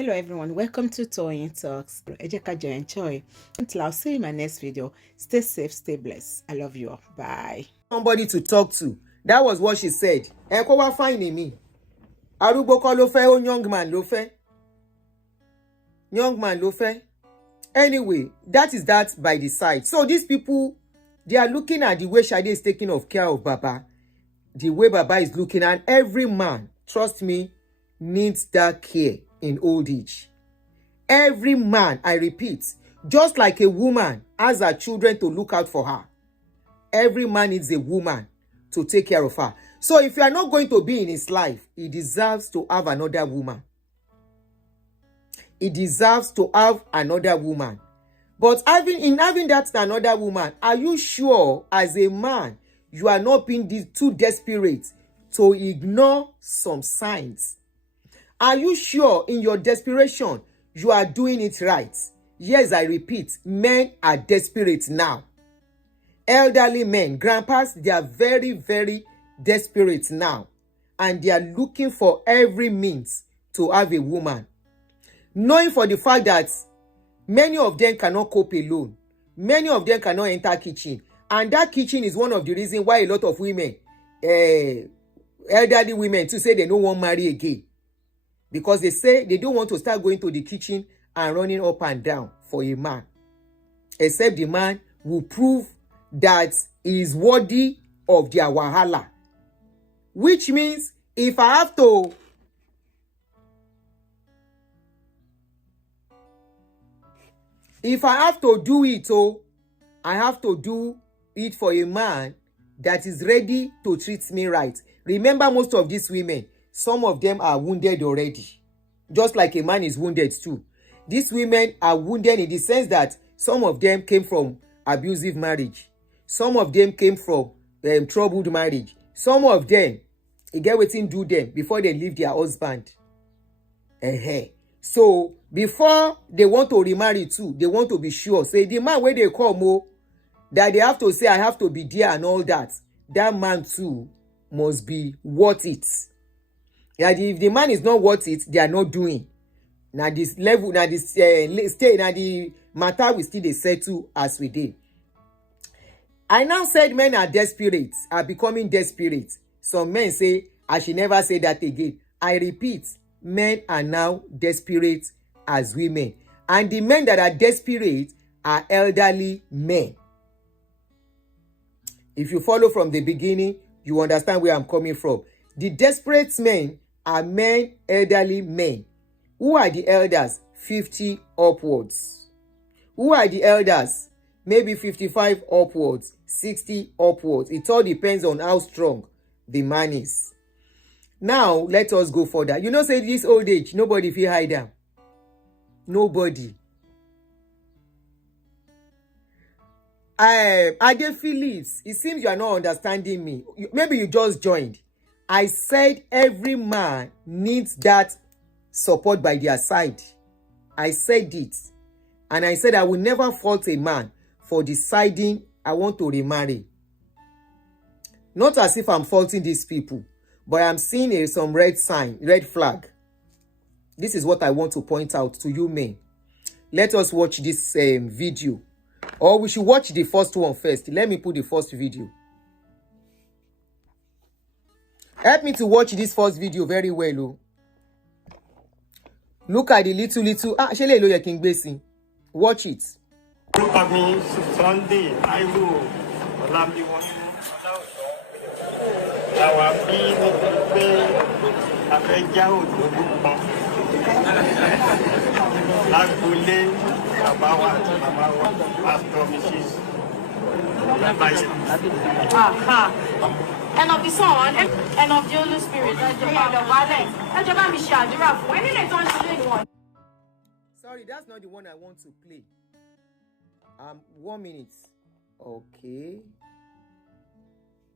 Hello everyone, welcome to Toyeen Talks. Enjoy. Until I'll see you in my next video. Stay safe, stay blessed. I love you all. Bye. Somebody to talk to. That was what she said. Ẹ kó wá fine me. Arúgbó kọ́ ló fẹ́, ó young man ló fẹ́. Young man ló fẹ́. Anyway, that is that by the side. So these people, they are looking at the way Shade is taking care of Baba. The way Baba is looking, and every man, trust me, needs that care in old age. Every man, I repeat, just like a woman has her children to look out for her, every man needs a woman to take care of her. So if you are not going to be in his life, he deserves to have another woman. He deserves to have another woman. But having that another woman, are you sure as a man you are not being too desperate to ignore some signs? Are you sure in your desperation you are doing it right? Yes, I repeat, men are desperate now. Elderly men, grandpas, they are very, very desperate now. And they are looking for every means to have a woman. Knowing for the fact that many of them cannot cope alone. Many of them cannot enter kitchen. And that kitchen is one of the reasons why a lot of women, elderly women, to say they don't want to marry again. Because they say they don't want to start going to the kitchen and running up and down for a man. Except the man will prove that he is worthy of their wahala. Which means if I have to do it, I have to do it for a man that is ready to treat me right. Remember, most of these women, some of them are wounded already. Just like a man is wounded too. These women are wounded in the sense that some of them came from abusive marriage. Some of them came from troubled marriage. Some of them, they get wetin do them before they leave their husband. So, before they want to remarry too, they want to be sure. Say, the man where they come, that they have to say, I have to be there and all that. That man too must be worth it. Yeah, if the man is not worth it, they are not doing. Now this level, now this state, now the matter will still settle as we did. I now said men are desperate, are becoming desperate. Some men say, I should never say that again. I repeat, men are now desperate as women. And the men that are desperate are elderly men. If you follow from the beginning, you understand where I'm coming from. The desperate men are men, elderly men. Who are the elders? 50 upwards. Who are the elders? Maybe 55 upwards, 60 upwards. It all depends on how strong the man is. Now, let us go further. You know, say this old age, nobody feel hide them. Nobody. I didn't feel it. It seems you are not understanding me. Maybe you just joined. I said every man needs that support by their side. I said it. And I said I will never fault a man for deciding I want to remarry. Not as if I'm faulting these people, but I'm seeing some red flag. This is what I want to point out to you men. Let us watch this video. Or we should watch the first one first. Let me put the first video. Help me to watch this first video very well. Look at the little. Watch it. Sunday, I will. And of the Son, and of the Holy Spirit. Sorry, that's not the one I want to play. 1 minute. Okay.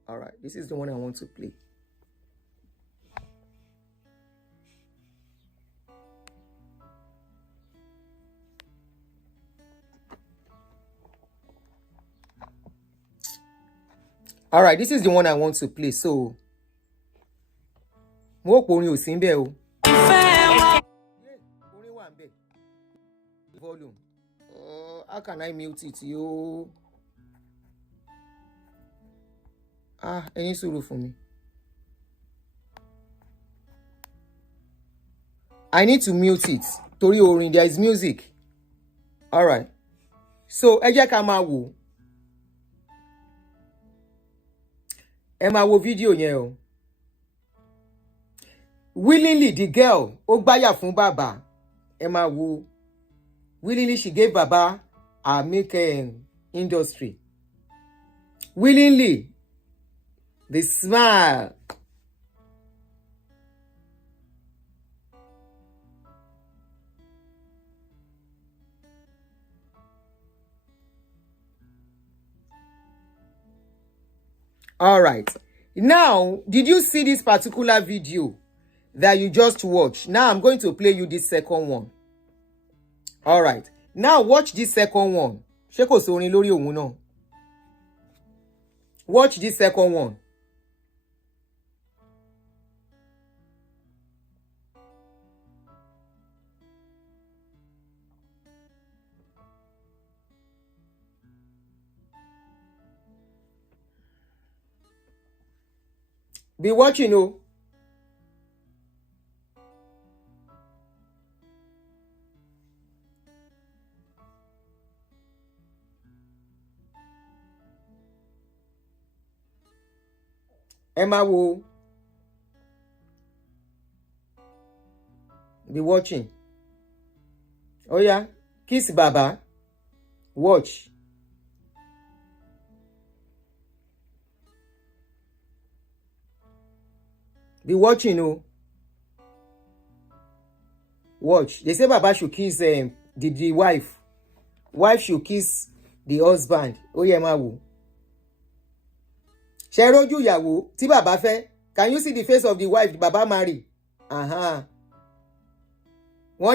All right, this is the one I want to play. All right, this is the one I want to play. So, mo po orin o sin be o. wà ńbẹ̀. Volume. How can I mute it? Yo. Ẹ̀yin sùúrù fún mi. I need to mute it. Torí orin, there is music. All right. So, ẹ jẹ́ ká máa wò. Ẹ máa wo fídíò yẹn o. Willingly, the girl, ó gbáyà fún bàbá. Ẹ máa wo. Willingly, she gave baba her milk industry. Willingly, the smile. All right. Now, did you see this particular video that you just watched? Now, I'm going to play you this second one. All right. Now, watch this second one. Ṣé kò sórin lórí òun náà? Watch this second one. Be watching, oh. Emma wo. Be watching. Oh yeah. Kiss Baba. Watch. Be watching, oh. Watch. They say Baba should kiss the wife. Wife should kiss the husband. Oh yeah, ma wo. Ṣé rójú ìyàwó tí bàbá fẹ́? Can you see the face of the wife the baba marry? Wọ́n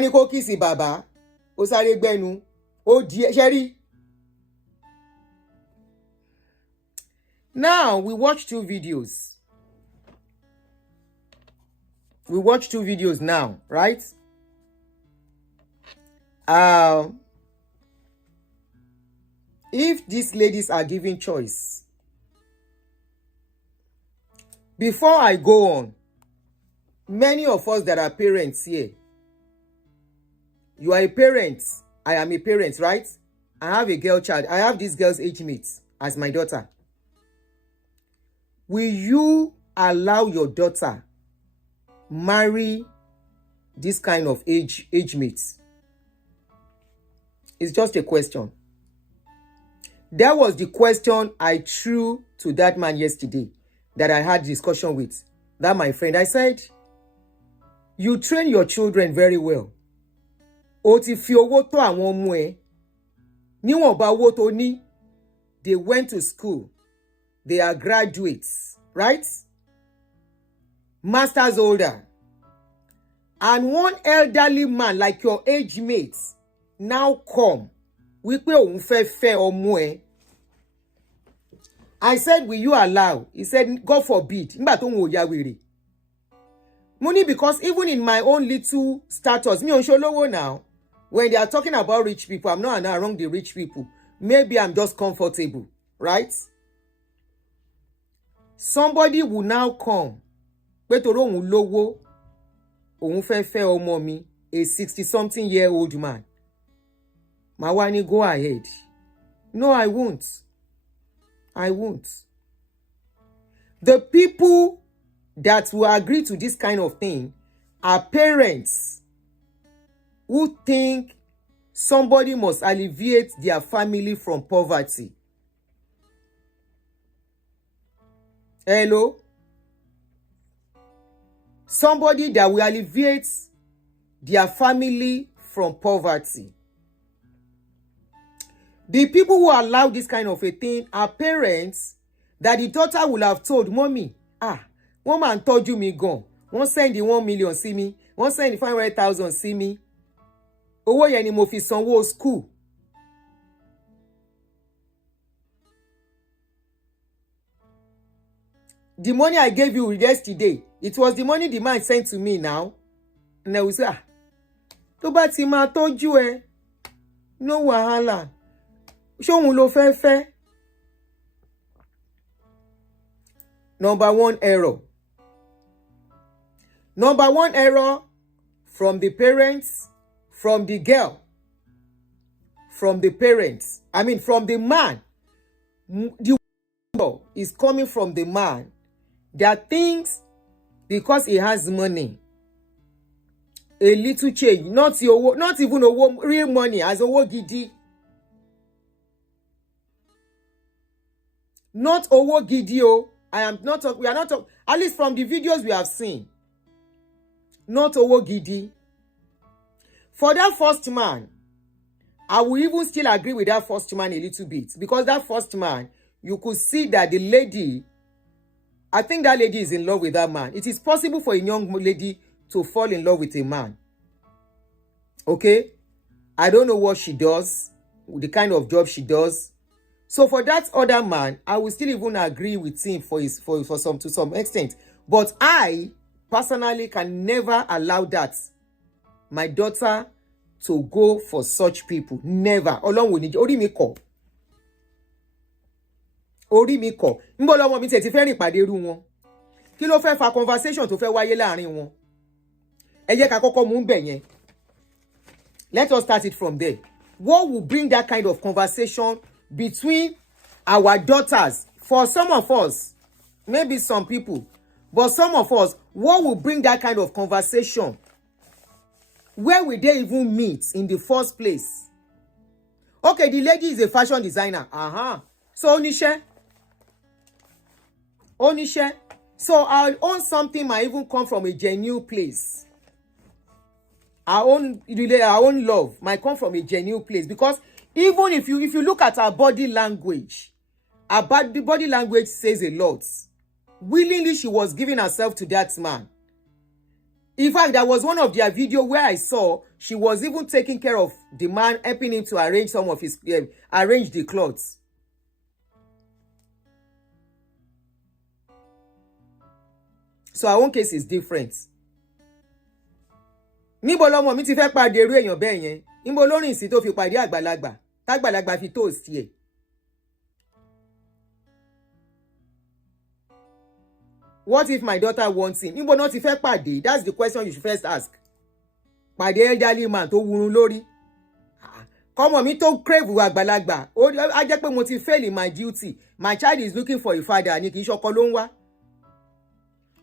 ní kó kíìsì bàbá. Ó sáré gbẹ́nu. Ó di ṣé rí. Now we watch two videos. We watch two videos now, right? If these ladies are given choice, before I go on, many of us that are parents here, you are a parent, I am a parent, right? I have a girl child. I have this girl's age mate as my daughter. Will you allow your daughter marry this kind of age mates? It's just a question. That was the question I threw to that man yesterday that I had discussion with. That my friend, I said, you train your children very well. O ti fi owó tó àwọn ọmọ ẹ. Níwọ̀nba owó tó ní, they went to school. They are graduates, right? Master's holder. And one elderly man like your age mates now come. Wípé òun fẹ́ ọmọ ẹ. I said, will you allow? He said, God forbid. Nígbà tó ń wò ya wèrè. Money, because even in my own little status, me on ṣolówó now, when they are talking about rich people, I'm not around the rich people. Maybe I'm just comfortable, right? Somebody will now come. Pé torí òun lówó, òun fẹ́ ọmọ mi, a 60-something-year-old man. Mawani, go ahead. No, I won't. I won't. The people that will agree to this kind of thing are parents who think somebody must alleviate their family from poverty. Hello? Somebody that will alleviate their family from poverty. The people who allow this kind of a thing are parents that the daughter will have told, Mommy, one man told you me gone. Wọ́n send the 1 million sí mi. Wọ́n send the 500,000 sí mi. Owó yẹn ni mo fi sanwó school. The money I gave you yesterday, it was the money the man sent to me now. And I will say, tó bá ti máa tọ́jú ẹ no wàhálà ṣóhun ló fẹ́ fẹ́. Number one error from the parents, from the girl, from the parents, from the man. The is coming from the man. There are things because he has money, a little change, not even real money, as owó gidi. Not owó gidi o. We are not talking, at least from the videos we have seen. Not owó gidi. For that first man, I will even still agree with that first man a little bit. Because that first man, you could see that the lady, I think that lady is in love with that man. It is possible for a young lady to fall in love with a man. Okay? I don't know what she does, the kind of job she does. So for that other man, I will still even agree with him to some extent. But I personally can never allow that my daughter to go for such people. Never. Ọlọ́run ò ní jẹ́. Orí mi kọ̀. Níbo lọmọ mi tẹ̀ ti fẹ́ rìn pàdé irú wọn. Kí ló fẹ́ fa conversation tó fẹ́ wáyé láàrin wọn? Ẹ jẹ́ ká kọ́kọ́ mú bẹ̀ yẹn. Let us start it from there. What will bring that kind of conversation between our daughters? For some of us, maybe some people, but some of us, what will bring that kind of conversation? Where will they even meet in the first place? Okay, the lady is a fashion designer. So oníṣẹ́. So our own something might even come from a genuine place. Our own love might come from a genuine place, because even if you look at our body language, the body language says a lot. Willingly, she was giving herself to that man. In fact, there was one of their video where I saw she was even taking care of the man, helping him to arrange some of his arrange the clothes. So our own case is different. Níbo lọmọ mi ti fẹ́ pàdé irú èèyàn bẹ́ẹ̀ yẹn? Níbo ló rìn sí tó fi pàdé àgbàlagbà? Tágbàlagbà fi toast ẹ̀. What if my daughter wants him? Níbo náà ti fẹ́ pàdé? That's the question you should first ask. Pàdé elderly man tó wurun lórí. Kọ́mọ mi tó crave àgbàlagbà. Á jẹ́ pé mo ti fail in my duty. My child is looking for a father, ni kì í ṣọkọ ló ń wá.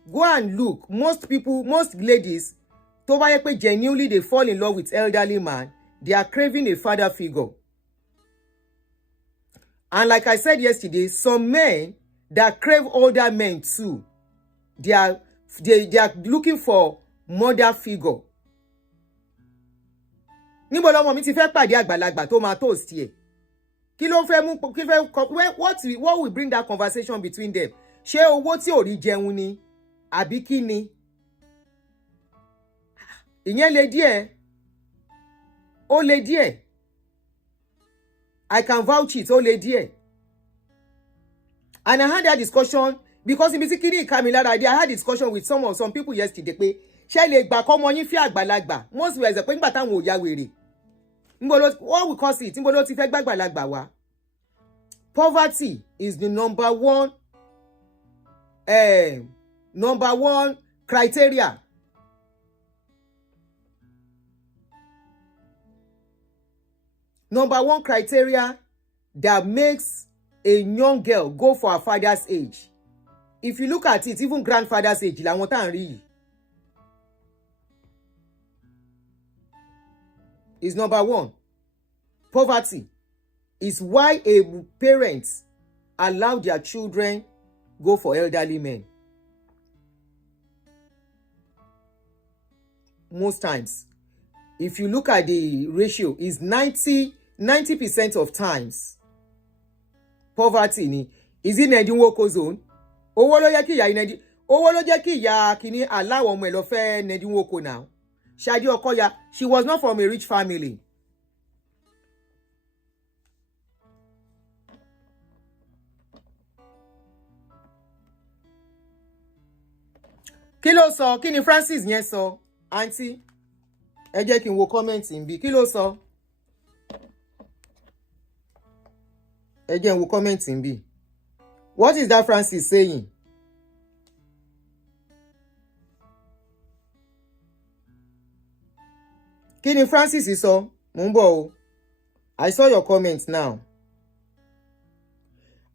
Go and look. Most ladies, tó bá yẹ pé genuinely they fall in love with elderly man, they are craving a father figure. And like I said yesterday, some men that crave older men too, they are looking for mother figure. Níbo lọmọ mi ti fẹ́ pàdé àgbàlagbà tó máa toast ẹ̀? Kí ló fẹ́ mú what will bring that conversation between them? Ṣé owó tí ò rí jẹun ni? Àbí kí ni? Ìyẹn lè díẹ̀. Ó lè díẹ̀. I can vouch it. Ó lè díẹ̀. And I had that discussion because in Bisikini Kamilara, I had discussion with some people yesterday pé ṣé lè gbà kọ́mọ yín fi àgbàlagbà. Most were pé nígbà táwọn ò ya wèrè. What we call it? Níbo ló ti fẹ́ gbàgbàlagbà wá? Poverty is the number one criteria. Number one criteria that makes a young girl go for her father's age. If you look at it, even grandfather's age, làwọn tá ń rí yìí. Is number one. Poverty is why a parents allow their children go for elderly men. Most times, if you look at the ratio, is 90% of times poverty ni. Is it Nedinwo Oko zone? Owó ló jẹ́ kí ìyá kìíní allow ọmọ ẹ̀ lọ fẹ́ Nedinwo Oko now. Ṣadé Ọkọya, she was not from a rich family. Kí ló sọ? Kí ni Francis yẹn sọ? Auntie, ẹ jẹ́ kí n wo kọ́mẹ̀ntì níbí kí ló sọ ẹ jẹ́ n wo kọ́mẹ̀ntì níbí what is that Francis saying? Kí ni Francis sọ? Mo ń bọ̀ o. I saw your comment now.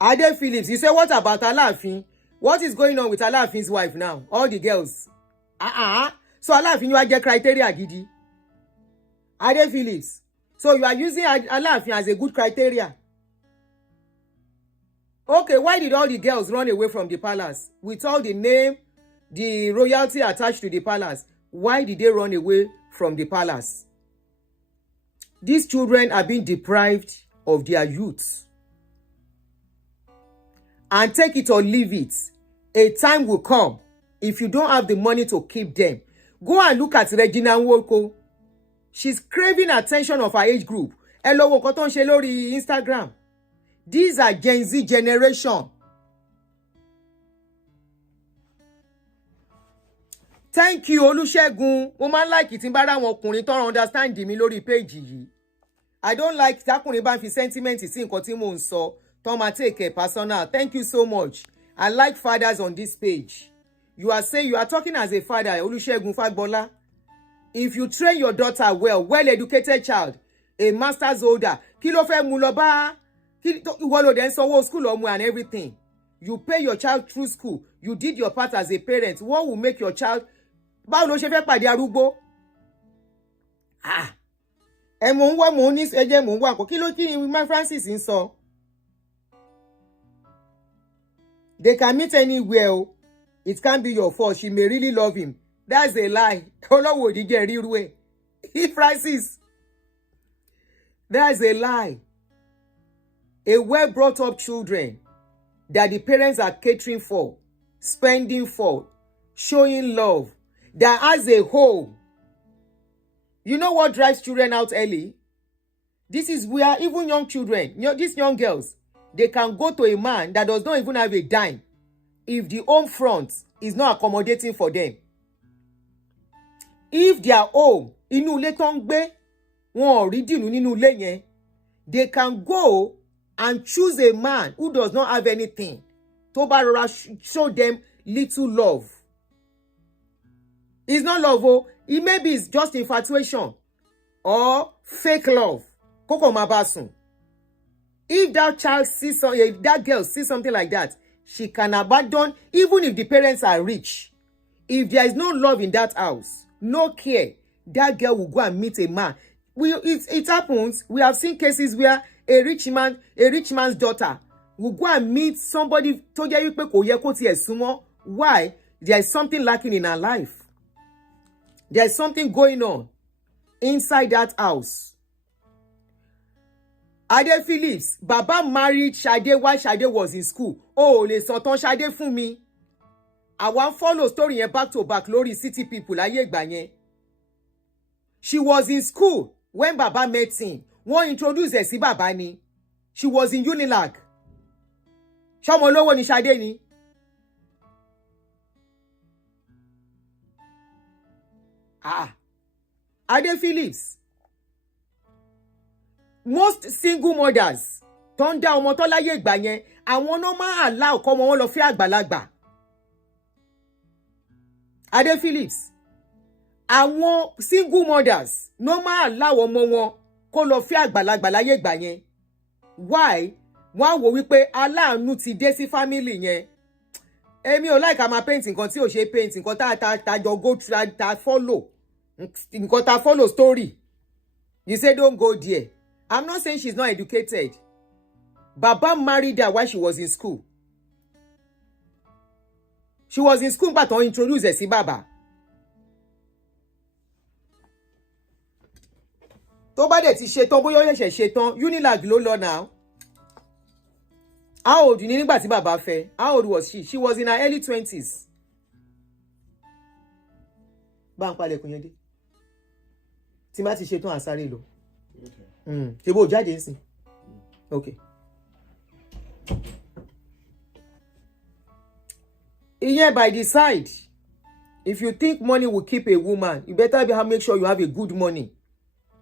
Ade Phillips, you say what about Aláàfin? What is going on with Aláàfin's wife now? All the girls. So Aláàfin you get criteria gidi. Ade Phillips. So you are using Aláàfin as a good criteria. Okay, why did all the girls run away from the palace? With all the name, the royalty attached to the palace. Why did they run away from the palace? These children are being deprived of their youth. And take it or leave it. A time will come, if you don't have the money to keep them. Go and look at Regina Nwoko. She's craving attention of her age group. Ẹ lọ wo nǹkan tó ń ṣe lórí Instagram. These are Gen Z generation. Thank you, Olúṣẹ́gun. Mo máa ń like tí n bá ráwọn ọkùnrin tó understand mi lórí page yìí. I don't like tákùnrin bá ń fi sentiment sí nǹkan tí mò ń sọ. Tó máa take it personal. Thank you so much. I like fathers on this page. You are saying you are talking as a father, Olúṣẹ́gun Fagbola. If you train your daughter well-educated child, a master's holder, kí ló fẹ́ mú lọ bá? Ìwọ ló dẹ̀ ń sanwó school ọmọ and everything. You pay your child through school. You did your part as a parent. What will make your child? Báwo ló ṣe fẹ́ pàdé arúgbó? Ẹ mò ń wá mò ń ní ẹjẹ́ mò ń wá kó kí ni my Francis ń sọ? They can meet anywhere. It can't be your fault. She may really love him. That's a lie. Ọlọ́wọ́ òdìjẹ́ ríru ẹ̀. Francis. That's a lie. A well-brought up children that the parents are catering for, spending for, showing love, that as a whole. You know what drives children out early? This is where even young children, these young girls, they can go to a man that does not even have a dime if the home front is not accommodating for them. If their home, inú ilé tó ń gbé, wọn ò rí dìnnú nínú ilé yẹn, they can go and choose a man who does not have anything tó bá rọra show them little love. It's not love, it may be just infatuation or fake love. Kókò má bá sùn. If that child sees that girl sees something like that, she can abandon even if the parents are rich. If there is no love in that house, no care, that girl will go and meet a man. It happens. We have seen cases where a rich man's daughter will go and meet somebody tó jẹ́ wípé kò yẹ kó tiẹ̀ súnmọ́. Why? There is something lacking in her life. There is something going on inside that house. Ade Phillips, Baba married Shade while Shade was in school. Oh, lè sọ tán Shade fún mi. I wan follow story yẹn back to back lórí City People láyé ìgbà yẹn. She was in school when Baba met him. Wọ́n introduce ẹ̀ sí Baba ni. She was in Unilag. Ṣọmọ olówó ni Shade ni. Ade Phillips. Most single mothers tó ń dá ọmọ tó láyé ìgbà yẹn, àwọn náà máa allow kọ́ ọmọ wọn lọ fẹ́ àgbàlagbà. Ade Phillips. Àwọn single mothers no máa allow ọmọ wọn kó lọ fẹ́ àgbàlagbà láyé ìgbà yẹn. Why? Wọ́n wò wípé aláàánú ti dé sí family yẹn. Èmi ò like máa paint nǹkan tí ò ṣe paint, nǹkan tá jọ go through, tá follow. Nǹkan tá follow story. You say don't go there. I'm not saying she's not educated. Baba married her while she was in school. She was in school but to introduce ẹ̀ sí Baba. Tó bá dẹ̀ ti ṣe tán bóyá ó lè ṣe tán, Unilag ló lọ now. How old ni nígbà tí Baba fẹ́? How old was she? She was in her early 20s. Bá ń palẹ̀kùn yẹn dé. Tí má ti ṣe tán àsáré lọ. Ṣé bó jáde ńsìn? Okay. Ìyẹn by the side. If you think money will keep a woman, you better make sure you have a good money.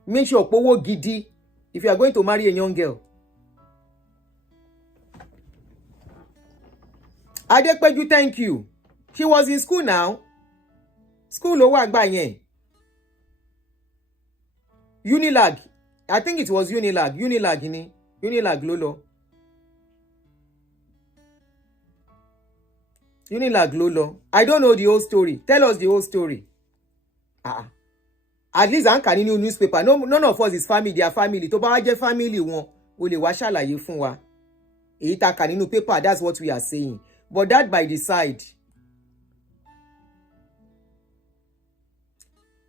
Make sure powo gidi if you are going to marry a young girl. Adepeju, thank you. She was in school now. School ló wà gbà yẹn. Unilag. I think it was Unilag. Unilag ni. Unilag ló lọ. Unilag ló lọ. I don't know the whole story. Tell us the whole story. At least I'm carrying new newspaper. No, none of us is family. Their family. Tó bá wá jẹ́ family wọn, ó lè wá ṣàlàyé fún wa. Èyí tá kà nínú paper, that's what we are saying. But that by the side.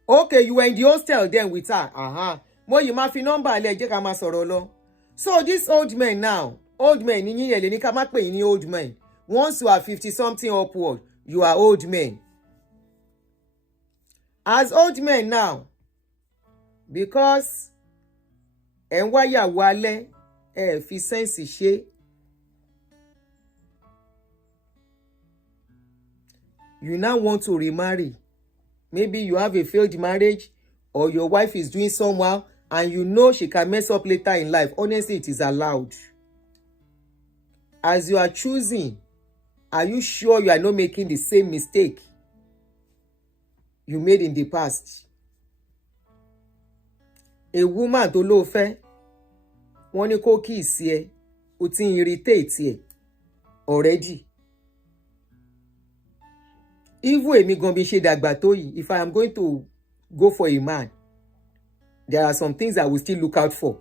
Okay, you were in the hostel then with her. Mo yìí máa fi number lẹ̀ jẹ́ ká máa sọ̀rọ̀ lọ. So this old man now, old man ní yín ní ká má pè yín ní old man. Once you are 50 something upward, you are old men. As old men now, because ẹ̀ ń wáyàwó alẹ́, ẹ̀ fi sense ṣe. You now want to remarry. Maybe you have a failed marriage or your wife is doing somehow and you know she can mess up later in life. Honestly, it is allowed. As you are choosing, are you sure you are not making the same mistake you made in the past? A woman tó ló fẹ́, wọ́n ní kó kiss ẹ, ó ti irritate ẹ already. Even èmi gan bí ṣe dàgbà tó yìí, if I am going to go for a man, there are some things I will still look out for.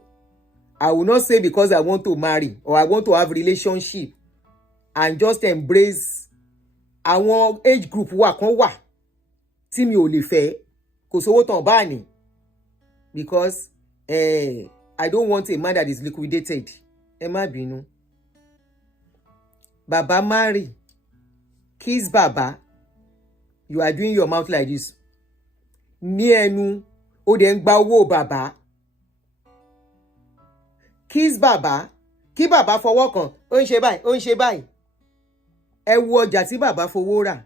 I will not say because I want to marry or I want to have relationship and just embrace àwọn age group wà kan wà tí mi ò lè fẹ́ kò sówó tán bá ní because I don't want a man that is liquidated. Ẹ má bínú. Baba marry, kiss baba. You are doing your mouth like this. Ní ẹnu, ó dẹ̀ ń gba owó bàbá. Kiss bàbá. Kí bàbá fọwọ́ kàn. Ó ń ṣe báyìí, ó ń ṣe báyìí. Ẹ wo ọjà tí bàbá fowó rà.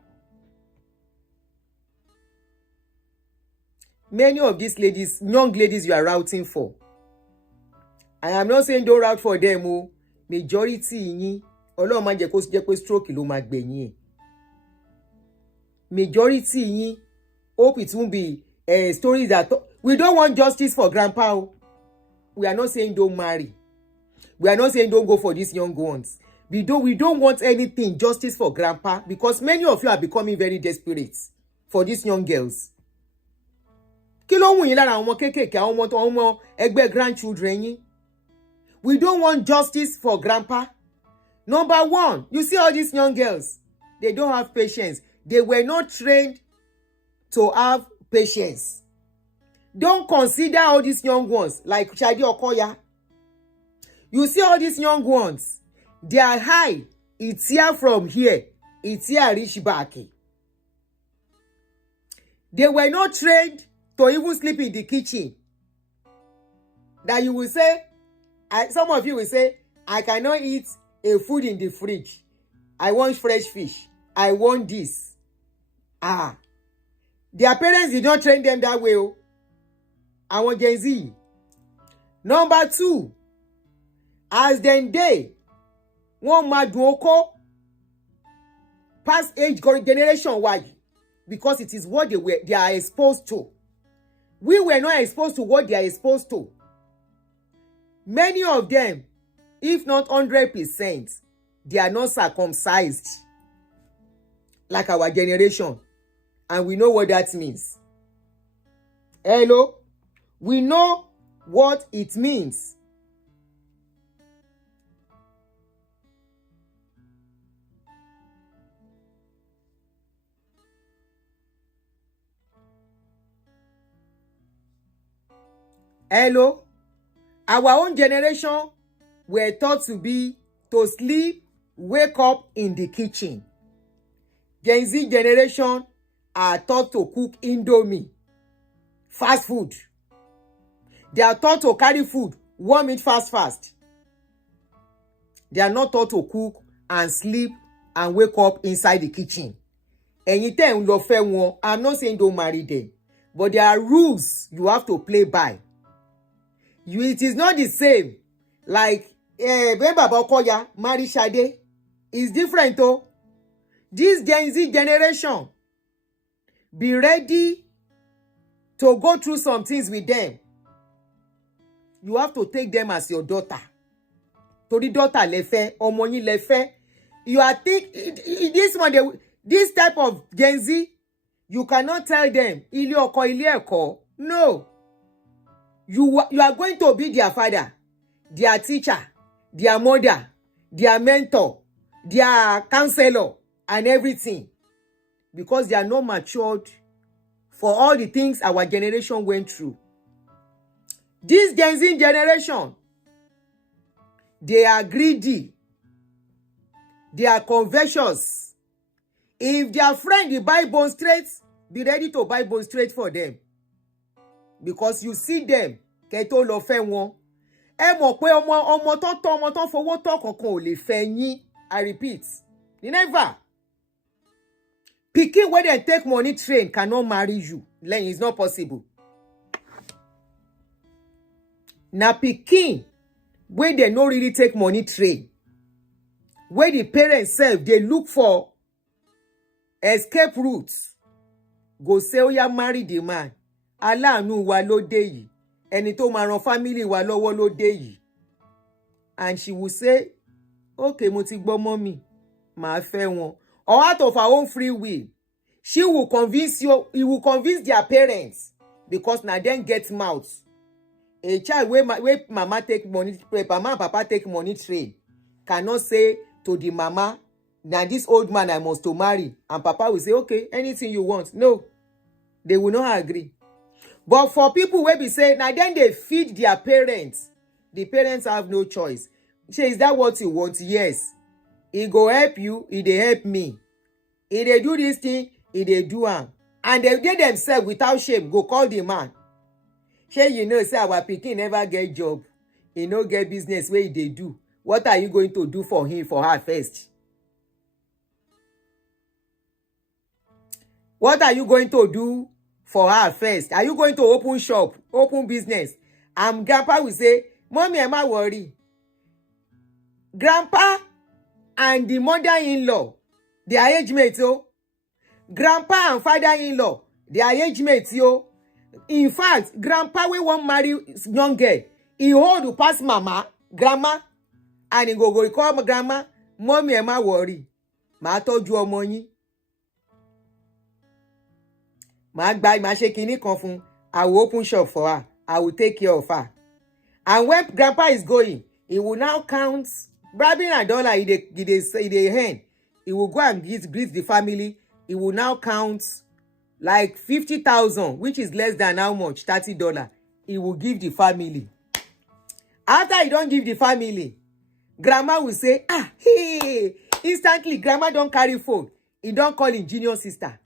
Many of these ladies, young ladies you are routing for. I am not saying don't route for them o. Majority yín, Ọlọ́run má jẹ́ kó jẹ́ pé stroke ló máa gbẹ̀yìn ẹ̀. Majority yín, hope it won't be stories that we don't want justice for grandpa. We are not saying don't marry. We are not saying don't go for these young ones. We don't want anything justice for grandpa because many of you are becoming very desperate for these young girls. Kí ló wù yín lára àwọn ọmọ kéékèèké, àwọn ọmọ ẹgbẹ́ grandchildren yín? We don't want justice for grandpa. Number one, you see all these young girls, they don't have patience. They were not trained to have patience. Don't consider all these young ones like Shadi Okoya. You see all these young ones, they are high. It's here from here. It's here reach back. They were not trained to even sleep in the kitchen. That you will say, some of you will say, I cannot eat a food in the fridge. I want fresh fish. I want this. Their parents did not train them that way. I want Gen Z. Number two, as then they wọ́n máa dùn oko past age generation wide because it is what they are exposed to. We were not exposed to what they are exposed to. Many of them, if not 100%, they are not circumcised like our generation. And we know what that means. Hello? We know what it means. Hello? Our own generation were taught to sleep, wake up in the kitchen. Gen Z generation are taught to cook Indomie, fast food. They are taught to carry food, warm it fast. They are not taught to cook and sleep and wake up inside the kitchen. ẹ̀yin tẹ́ ń lọ fẹ́ wọn, I'm not saying don't marry them, but there are rules you have to play by. It is not the same like when Baba Okoya marry Sade. It's different though. This Gen Z generation, be ready to go through some things with them. You have to take them as your daughter. Torí daughter lẹ fẹ́, ọmọ yín lẹ fẹ́. You are this type of Gen Z, you cannot tell them ilé ọkọ ilé ẹ̀kọ́. No. You are going to be their father, their teacher, their mother, their mentor, their counselor, and everything. Because they are not matured for all the things our generation went through. This Gen Z generation, they are greedy. They are covetous. If their friend dey buy bone straight, be ready to buy bone straight for them. Because you see them, kẹ́ tó lọ fẹ́ wọn. Ẹ mọ̀ pé ọmọ tó fowó tọ́ kankan ò lè fẹ́ yín. I repeat, never. Pikin wey dem take money train cannot marry you. It's not possible. Na pikin wey dem no really take money train, wey the parents sef dey look for escape routes, go say oya marry the man. Aláàánú wa ló dé yìí, ẹni tó máa ran family wa lọ́wọ́ ló dé yìí. And she will say, okay, mo ti gbọ́ mọ́mì, màá fẹ́ wọn. Or out of her own free will, he will convince their parents, because na dem get mouth. A child wey mama take money, mama and papa take money train, cannot say to the mama, na this old man I must to marry, and papa will say, okay, anything you want. No, they will not agree. But for people wey be say, na then they feed their parents, the parents have no choice. Say, is that what you want? Yes. He go help you, he dey help me. He dey do this thing, he dey do am. And they themselves without shame go call the man. Shey you know say our pikin never get job, he no get business wey he dey do. What are you going to do for him, for her first? What are you going to do for her first? Are you going to open shop, open business? And grandpa will say, mommy, am I worried? Grandpa and the mother-in-law, they are age mates, oh. Grandpa and father-in-law, they are age mates, yo. In fact, grandpa we won't marry young girl. He hold to pass mama, grandma, and he go call my grandma, mommy, am I worried? Ma told you money. Ma ṣe kinní kan fún. I will open shop for her. I will take care of her. And when grandpa is going, he will now count bribing a dollar in the hand. He will go and greet the family. He will now count like 50,000, which is less than how much? $30. He will give the family. After he don't give the family, grandma will say, hey, instantly grandma don't carry phone. He don't call him junior sister.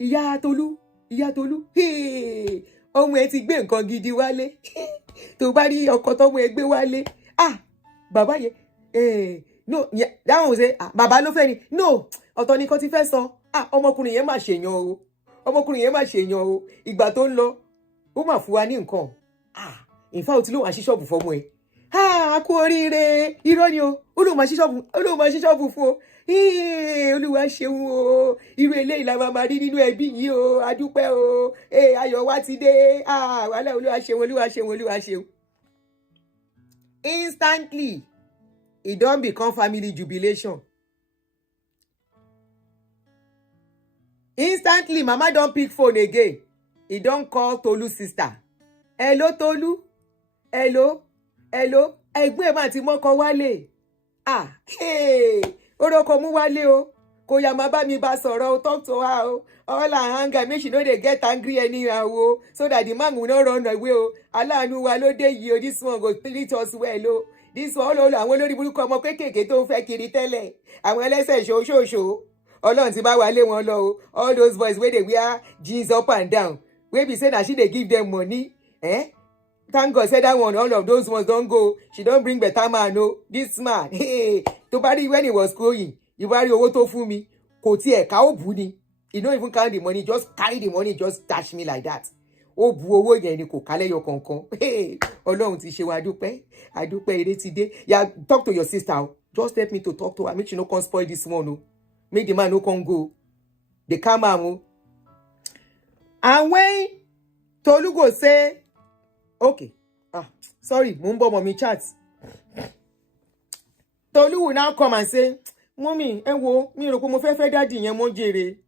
Ìyá Tolú, hey, ọmọ ẹ ti gbé nǹkan gidi wálé. Tó bá rí ọkọ tọ́mọ ẹ gbé wálé. Bàbá yẹn, no, that one will say, bàbá ló fẹ́ ni. No, ọ̀tọ̀ ni kan ti fẹ́ sọ. Ọmọkùnrin yẹn mà ṣèyàn o. Ọmọkùnrin yẹn mà ṣèyàn o. Ìgbà tó ń lọ, ó mà fún wa ní nǹkan. In fact, ló wá ṣí ṣọ́ọ̀bù fọ́mọ ẹ. Kú oríire. Irọ́ ni o. Ó lóun máa ṣí ṣọ́ọ̀bù fún o. Olúwa ṣeun o. Irú eléyìí la máa rí nínú ẹbí yìí o. A dúpẹ́ o. Ayọ̀ wa ti dé. Wàhálà Olúwa ṣeun. Instantly, it don't become family jubilation. Instantly, mama don't pick phone again. He don't call Tolu's sister. Hello, Tolu. Hello. Ẹgbẹ́ mà ti mọ́kọ wálé. Oroko mú wálé o. Kò yá má bá mi bá sọ̀rọ̀ o. Talk to her o. All her anger, make she no dey get angry anyhow o. So that the man will not run away o. Aláàánú wa ló dé yìí o. This one go treat us well o. This one àwọn olórí burúkú ọmọ kékèké tó ń fẹ́ kiri tẹ́lẹ̀. Àwọn ẹlẹ́sẹ̀ ṣoṣooṣo. Ọlọ́run ti bá wa lé wọn lọ o. All those boys wey dey wear jeans up and down. Wey be say na she dey give them money. Thank God say that one, all of those ones don't go. She don't bring better man, no. This man, to body when he was going, you buy owó tó fún mi. kò tiẹ̀ ká ó bù ni. He don't even count the money, just carry the money, just dash me like that. Ó bu owó yẹn ni kò kálẹ̀ yọ kankan. Ọlọ́run ti ṣe wa adúpẹ́ ire ti dé. Yeah, talk to your sister. Just help me to talk to her. Make she no come spoil this one. Make the man no come go. They come out. And when Tolu go say, okay, sorry, mo ń bọ̀ mommy chat. Tolu will now come and say, mommy, ẹ wo, mi rò pé mo fẹ́ daddy yẹn mo jèrè.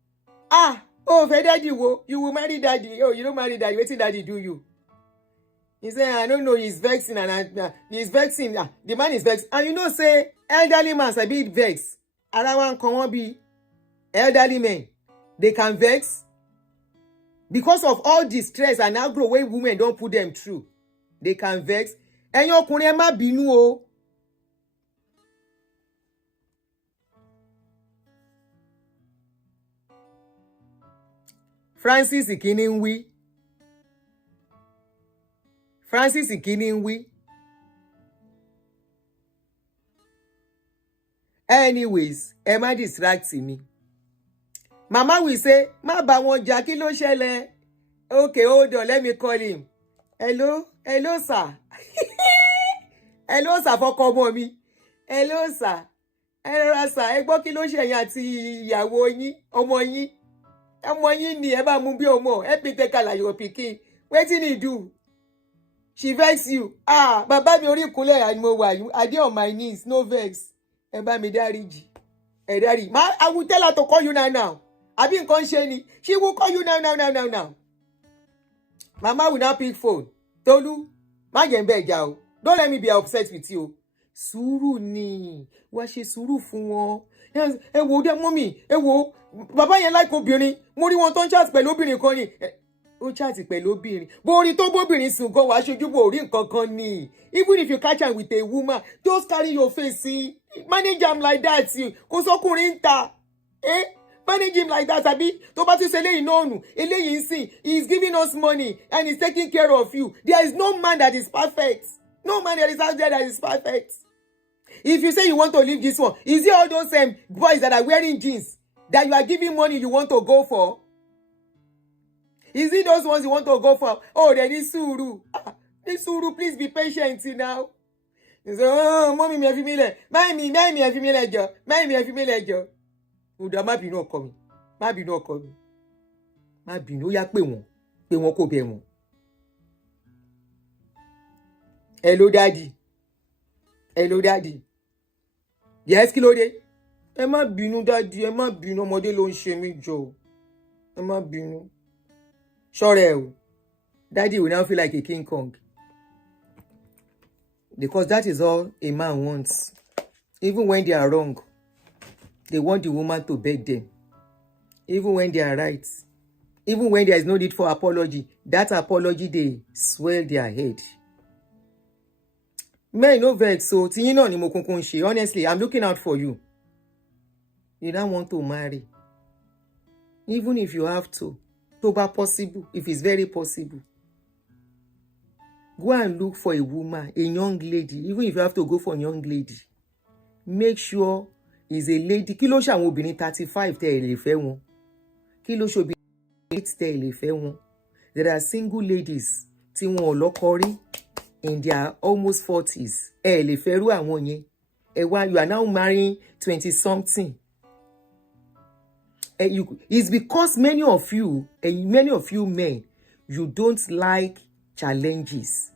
Oh, fẹ́ daddy wo, you will marry daddy. Oh, you don't marry daddy. Wetin daddy do you? He say, I don't know, he's vexing and he's vexing. The man is vexed. And you know, say, elderly man a bit vex. Ara wan kan wọ́n be elderly men. They can vex because of all the stress and aggro wey women don't put them through. They can vex. Ẹ̀yin ọkùnrin ẹ má bínú o. Francis Ìkíní ń wí. Francis Ìkíní ń wí. Anyways, ẹ má distract me. Mama will say, má bá wọn jà, kí ló ṣẹlẹ̀? Okay, hold on, let me call him. Hello sir. Hello sir, fọkọ ọmọ mi. Hello sir. Hello sir, ẹ gbọ́ kí ló ṣe yín àti ìyàwó yín, ọmọ yín. Ọmọ yín ni ẹ bá mú bí ọmọ. Help me take her like your pikin. Wetin he do? She vex you. Bàbá mi orí ìkúnlẹ̀ and mo wà. I dey on my knees, no vex. Ẹ bá mi dáríjì. Ẹ dárí. I will tell her to call you now. Àbí nǹkan ṣe ni. She will call you now. Mama will now pick phone. Tolu, má jẹ́ n bẹ́ jà o. Don't let me be upset with you. Sùúrù ni. Wá ṣe sùúrù fún wọn. Ẹ wo dé mọ́mì. Ẹ wo bàbá yẹn like obìnrin. Mo rí wọn tó ń chat pẹ̀lú obìnrin kan ni. Ó chat pẹ̀lú obìnrin. Bó rí tó bóbìnrin sùn gan wá ṣojú bò rí nǹkan kan ni. Even if you catch am with a woman, just carry your face see. Manage am like that. Kò sọ́kùnrin ń ta. Manage him like that, abi. Tó bá ti ṣe eléyìí náà nù, eléyìí ń sìn. He is giving us money and he's taking care of you. There is no man that is perfect. No man that is out there that is perfect. If you say you want to leave this one, is it all those boys that are wearing jeans that you are giving money you want to go for? Is it those ones you want to go for? Oh, there is sùúrù. Sùúrù, please be patient now. So, mommy mi ẹ fi mí lẹ̀. Mami ẹ fi mí lẹ̀ jọ̀ọ́. Mami ẹ fi mí lẹ̀ jọ̀ọ́. Uda má bínú ọkọ mi. Má bínú ọkọ mi. Má bínú, ó yá pè wọ́n. Pè wọ́n kó bẹ̀ wọ́n. Hello daddy. Hello daddy. Yes, kí ló dé? Ẹ má bínú daddy, ẹ má bínú, ọmọdé ló ń ṣe mí jọ̀ọ́. Ẹ má bínú. Ṣọ́rẹ́ o. Daddy will now feel like a King Kong. Because that is all a man wants. Even when they are wrong, they want the woman to beg them. Even when they are right. Even when there is no need for apology, that apology, they swell their head. Men no vex, so tiyin náà ni mo kunkun ṣe. Honestly, I'm looking out for you. You don't want to marry. Even if you have to bá possible, if it's very possible. Go and look for a woman, a young lady. Even if you have to go for a young lady, make sure is a lady. Kí ló ṣe àwọn obìnrin 35 tẹ́ ẹ lè fẹ́ wọn? Kí ló ṣe obìnrin 8 tẹ́ ẹ lè fẹ́ wọn? There are single ladies tí wọn ò lọ́kọ rí in their almost 40s. Ẹ lè fẹ́ rú àwọn yẹn. You are now marrying 20 something. It's because many of you men, you don't like challenges.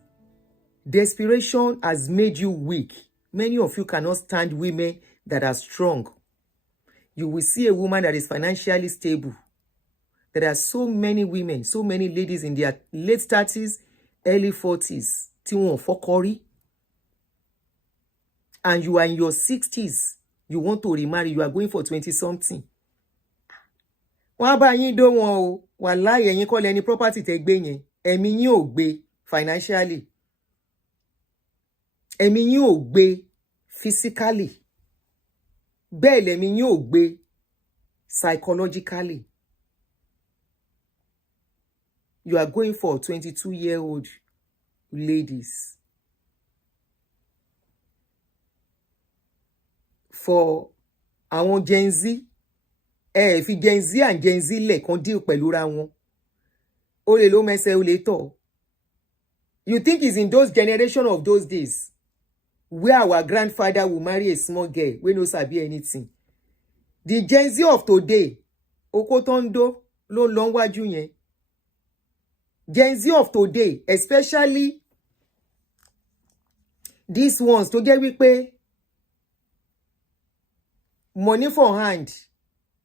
Desperation has made you weak. Many of you cannot stand women that are strong. You will see a woman that is financially stable. There are so many women, so many ladies in their late 30s, early 40s. Tí wọn fọ́kọ rí. And you are in your 60s. You want to remarry. You are going for 20 something. Wọ́n bá yín dó wọn o. Wàláhì ẹ̀yin kọ́ lẹni property tẹ́ gbé yẹn. Ẹ̀mí yín ò gbé financially. Ẹ̀mí yín ò gbé physically. Bẹ́ẹ̀ lẹ̀mí yín ò gbé psychologically. You are going for 22-year-old ladies. For àwọn Gen Z, fi Gen Z and Gen Z lẹ̀ kan deal pẹ̀lú ra wọn. Ó lè ló mẹ́sẹ̀ ó lè tọ̀. You think it's in those generation of those days where our grandfather will marry a small girl wey no sabi anything? The Gen Z of today, Okotondo ló lọ wájú yẹn. Gen Z of today, especially these ones tó jẹ́ wípé money for hand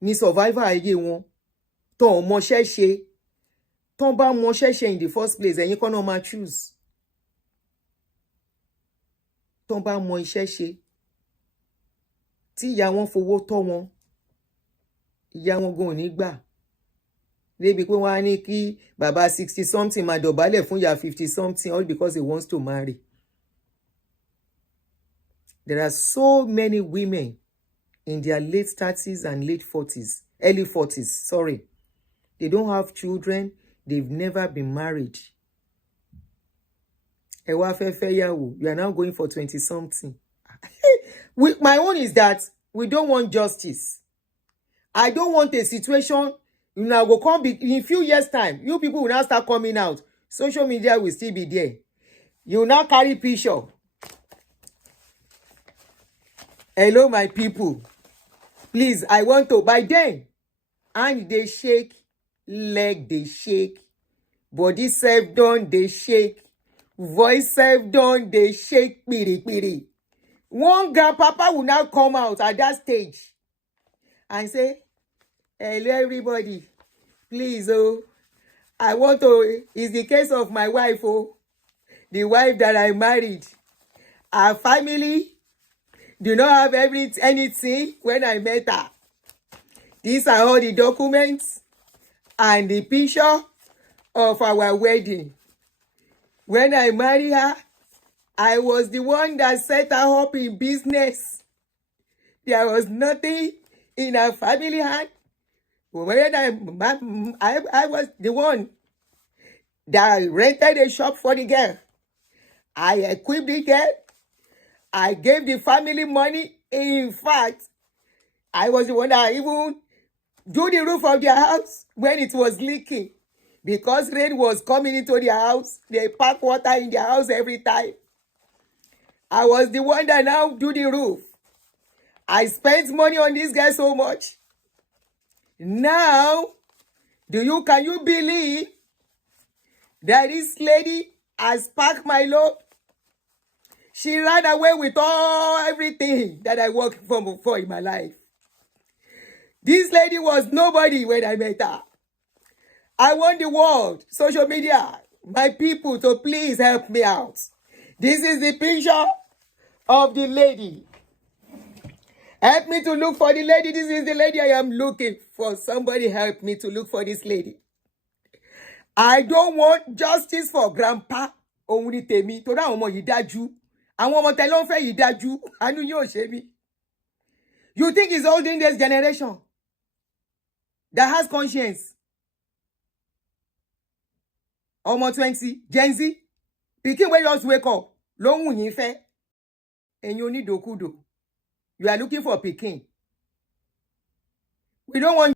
ni survivor ayé wọn. Tó mọṣẹ́ ṣe, tó bá mọṣẹ́ ṣe in the first place, ẹ̀yin kọ́ náà máa choose. Tó bá mọ iṣẹ́ ṣe, tí ìyá wọn fowó tọ́ wọn, ìyá wọn gan ò ní gbà. Débi pé wọ́n á ní kí bàbá 60 something máa dọ̀bálẹ̀ fún ìyá 50 something all because he wants to marry. There are so many women in their late 30s and late 40s, early 40s, sorry. They don't have children. They've never been married. You are now going for 20 something. My own is that we don't want justice. I don't want a situation, you know, will come in a few years' time. You people will now start coming out. Social media will still be there. You will now carry picture. Hello, my people. Please, I want to, by then, hand they shake, leg they shake, body self done they shake, voice self done they shake, piri piri. One grandpapa will now come out at that stage and say, hello everybody, please, I want to, it's the case of my wife, the wife that I married. Our family do not have anything when I met her. These are all the documents and the picture of our wedding. When I married her, I was the one that set her up in business. There was nothing in her family hand. When I was the one that rented a shop for the girl. I equipped the girl. I gave the family money. In fact, I was the one that even do the roof of their house when it was leaking. Because rain was coming into their house, they pack water in their house every time. I was the one that now do the roof. I spent money on this guy so much. Now, can you believe that this lady has packed my load? She ran away with everything that I worked for in my life. This lady was nobody when I met her. I want the world, social media, my people to please help me out. This is the picture of the lady. Help me to look for the lady. This is the lady I am looking for. Somebody help me to look for this lady. I don't want justice for grandpa. Only tèmi torí àwọn ọmọ yìí dájú. Àwọn ọmọ tẹ́ ló ń fẹ́ yìí dájú. Àánú yóò ṣe mí. You think it's holding this generation that has conscience? Ọmọ 20, Gen Z, pikin wey just wake up, ló ń wù yín fẹ́. Ẹ̀yin onídòkúdò. You are looking for pikin. We don't want